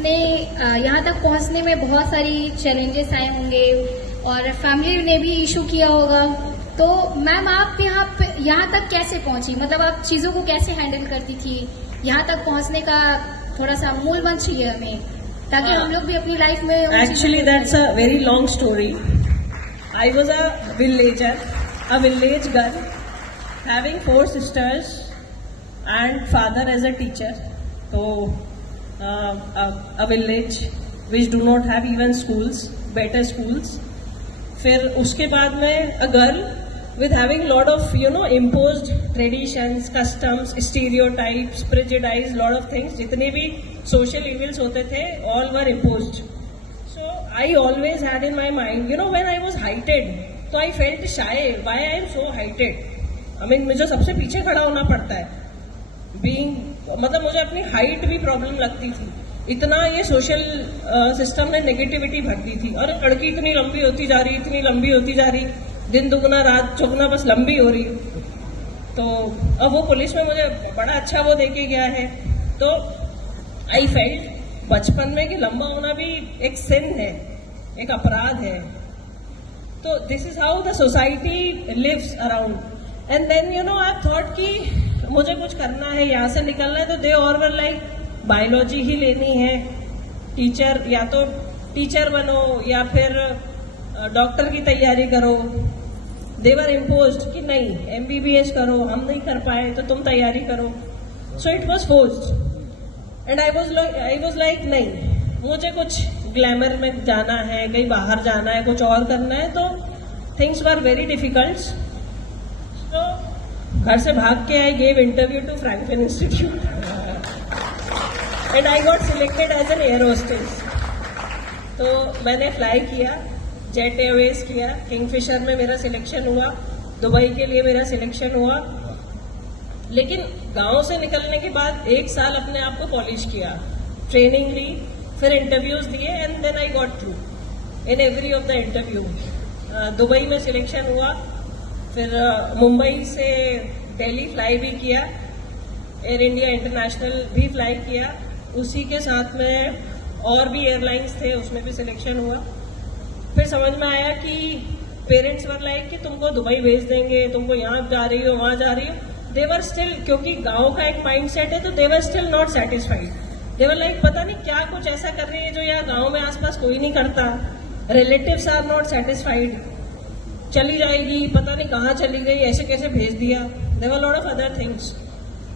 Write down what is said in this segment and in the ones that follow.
अपने यहाँ तक पहुँचने में बहुत सारी चैलेंजेस आए होंगे और फैमिली ने भी इशू किया होगा, तो मैम आप यहाँ तक कैसे पहुँची? मतलब आप चीज़ों को कैसे हैंडल करती थी? यहाँ तक पहुँचने का थोड़ा सा मूल मंत्र चाहिए हमें, ताकि हम लोग भी अपनी लाइफ में actually that's a very long story. I was a village girl having 4 sisters and father as a teacher. So a village which do not have even schools, better schools. फिर उसके बाद में a girl with having lot of imposed traditions, customs, stereotypes, prejudice, lot of things. जितने भी social evils होते थे all were imposed. So I always had in my mind, when I was heighted, so I felt shy. Why I am so heighted? मुझे सबसे पीछे खड़ा होना पड़ता है. मतलब मुझे अपनी हाइट भी प्रॉब्लम लगती थी. इतना ये सोशल सिस्टम ने नेगेटिविटी भर दी थी. और लड़की इतनी लंबी होती जा रही, दिन दुगना रात चौगुना बस लंबी हो रही. तो अब वो पुलिस में मुझे बड़ा अच्छा वो देके गया है. तो आई फेल्ट बचपन में कि लंबा होना भी एक सिन है, एक अपराध है. तो this is how the society lives around. And then I thought कि मुझे कुछ करना है, यहाँ से निकलना है. तो दे और वर लाइक बायोलॉजी ही लेनी है, टीचर, या तो टीचर बनो या फिर डॉक्टर की तैयारी करो. दे वर इम्पोज्ड कि नहीं MBBS करो, हम नहीं कर पाए तो तुम तैयारी करो. So it was forced and I was like नहीं, मुझे कुछ ग्लैमर में जाना है, कहीं बाहर जाना है, कुछ और करना है. तो थिंग्स वर वेरी डिफिकल्ट. तो घर से भाग के I gave interview to Franklin Institute and I got selected as an air hostess. तो मैंने फ्लाई किया, जेट एयरवेज किया, किंगफिशर में मेरा सिलेक्शन हुआ, दुबई के लिए मेरा सिलेक्शन हुआ. लेकिन गांव से निकलने के बाद 1 साल अपने आप को पॉलिश किया, ट्रेनिंग ली, फिर इंटरव्यूज दिए and then I got through in every of the interview. Dubai में सिलेक्शन हुआ, फिर मुंबई से दिल्ली फ्लाई भी किया, एयर इंडिया इंटरनेशनल भी फ्लाई किया. उसी के साथ में और भी एयरलाइंस थे, उसमें भी सिलेक्शन हुआ. फिर समझ में आया कि पेरेंट्स वर लाइक कि तुमको दुबई भेज देंगे, तुमको यहाँ जा रही हो वहाँ जा रही हो. दे वर स्टिल, क्योंकि गांव का एक माइंड सेट है, तो they were still not satisfied. They were like पता नहीं क्या कुछ ऐसा कर रही है जो यहाँ गाँव में आसपास कोई नहीं करता. रिलेटिव्स आर नॉट सेटिस्फाइड, चली जाएगी, पता नहीं कहाँ चली गई, ऐसे कैसे भेज दिया. There were lot of other things.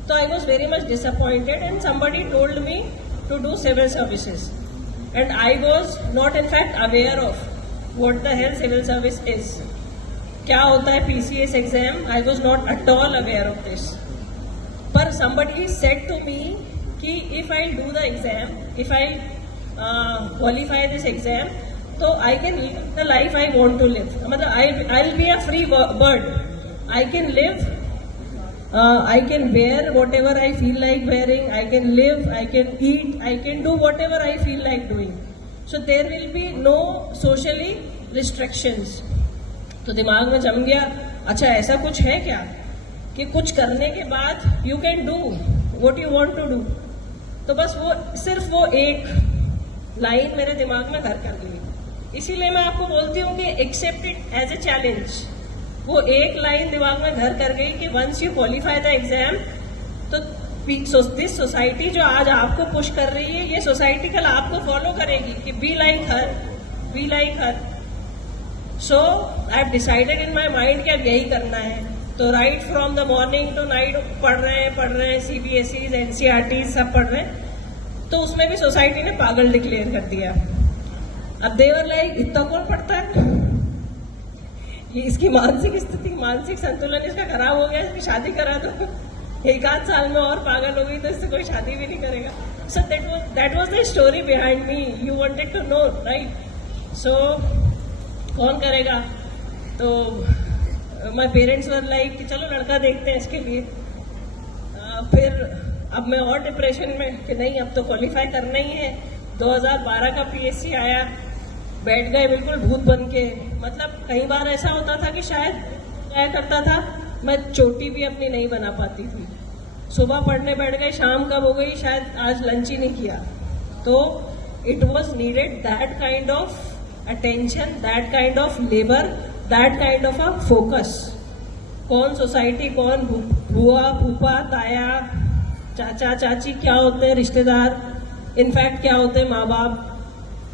तो I was very much disappointed and somebody told me to do civil services and I was not in fact aware of what the hell civil service is. क्या होता है PCS exam, I was not at all aware of this. पर somebody said to me कि if I do the exam, if I qualify this exam, तो I can live the life I want to live. मतलब I will be a free bird. I can live, I can wear whatever I feel like wearing, I can live, I can eat, I can do whatever I feel like doing. So there will be no socially restrictions. तो दिमाग में जम गया, अच्छा ऐसा कुछ है क्या कि कुछ करने के बाद you can do what you want to do. तो बस सिर्फ वो एक लाइन मेरे दिमाग में घर कर गई. इसीलिए मैं आपको बोलती हूँ कि accept it as a challenge. वो एक लाइन दिमाग में घर कर गई कि once you qualify the exam, तो दिस सोसाइटी जो आज आपको पुश कर रही है, ये सोसाइटी कल आपको फॉलो करेगी कि be like her. So I have decided in my mind कि अब यही करना है. तो right from the morning to night पढ़ रहे हैं CBSE, NCERT सब पढ़ रहे हैं. तो उसमें भी सोसाइटी ने पागल डिक्लेयर कर दिया. अब देवर लाइक इतना कौन पढ़ता है, ये इसकी मानसिक स्थिति, मानसिक संतुलन इसका खराब हो गया, इसकी शादी करा दो. 1-8 साल में और पागल हो गई तो इससे कोई शादी भी नहीं करेगा. So that was the story behind me. You wanted to know, right? So कौन करेगा? तो माय पेरेंट्स वर लाइक कि चलो लड़का देखते हैं इसके लिए. फिर अब मैं और डिप्रेशन में कि नहीं, अब तो क्वालिफाई करना ही है. 2012 का PSC आया, बैठ गए बिल्कुल भूत बन के. मतलब कई बार ऐसा होता था कि शायद क्या करता था, मैं चोटी भी अपनी नहीं बना पाती थी. सुबह पढ़ने बैठ गए, शाम कब हो गई शायद आज लंच ही नहीं किया. तो it was needed that kind of attention, that kind of labor, that kind of a focus. कौन सोसाइटी, कौन बुआ फूफा ताया चाचा चाची क्या होते हैं, रिश्तेदार, इनफैक्ट क्या होते हैं माँ बाप,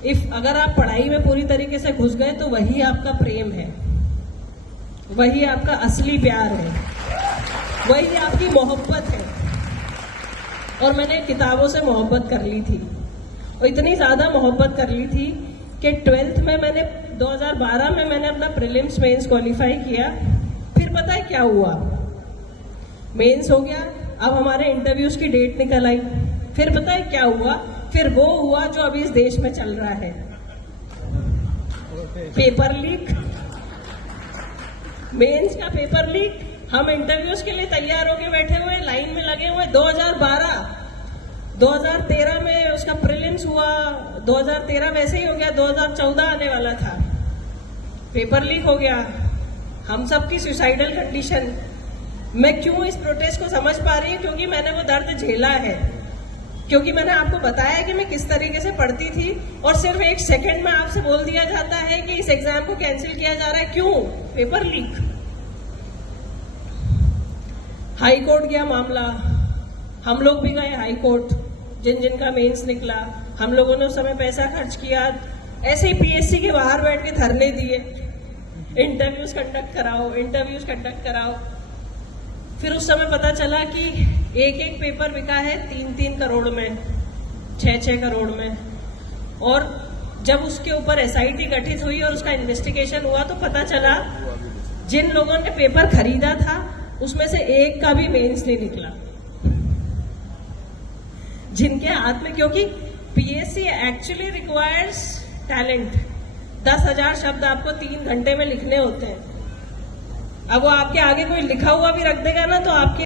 इफ अगर आप पढ़ाई में पूरी तरीके से घुस गए तो वही आपका प्रेम है, वही आपका असली प्यार है, वही आपकी मोहब्बत है। और मैंने किताबों से मोहब्बत कर ली थी, और इतनी ज्यादा मोहब्बत कर ली थी कि 12th में मैंने 2012 में मैंने अपना प्रीलिम्स मेंस क्वालिफाई किया। फिर पता है क्या हुआ, मेंस हो गया, अब हमारे इंटरव्यूज की डेट निकल आई। फिर पता है क्या हुआ, फिर वो हुआ जो अभी इस देश में चल रहा है, पेपर लीक, मेंस का पेपर लीक। हम इंटरव्यूज के लिए तैयार होके बैठे हुए, लाइन में लगे हुए। 2013 में उसका प्रीलिम्स हुआ, 2013 वैसे ही हो गया, 2014 आने वाला था, पेपर लीक हो गया। हम सबकी सुसाइडल कंडीशन। मैं क्यों इस प्रोटेस्ट को समझ पा रही हूँ, क्योंकि मैंने वो दर्द झेला है, क्योंकि मैंने आपको बताया कि मैं किस तरीके से पढ़ती थी, और सिर्फ एक सेकंड में आपसे बोल दिया जाता है कि इस एग्जाम को कैंसिल किया जा रहा है। क्यों? Paper leak. हाई कोर्ट गया मामला, हम लोग भी गए हाई कोर्ट, जिन जिनका मेंस निकला, हम लोगों ने उस समय पैसा खर्च किया, ऐसे ही पीएससी के बाहर बैठ के धरने दिए, इंटरव्यूज कंडक्ट कराओ, इंटरव्यूज कंडक्ट कराओ। फिर उस समय पता चला कि एक एक पेपर बिका है 3-3 करोड़ में, 6-6 करोड़ में। और जब उसके ऊपर एसआईटी गठित हुई और उसका इन्वेस्टिगेशन हुआ तो पता चला जिन लोगों ने पेपर खरीदा था उसमें से एक का भी मेंस नहीं निकला, जिनके हाथ में, क्योंकि पीएससी एक्चुअली रिक्वायर्स टैलेंट। 10,000 शब्द आपको 3 घंटे में लिखने होते हैं। अब वो आपके आगे कोई लिखा हुआ भी रख देगा ना तो आपके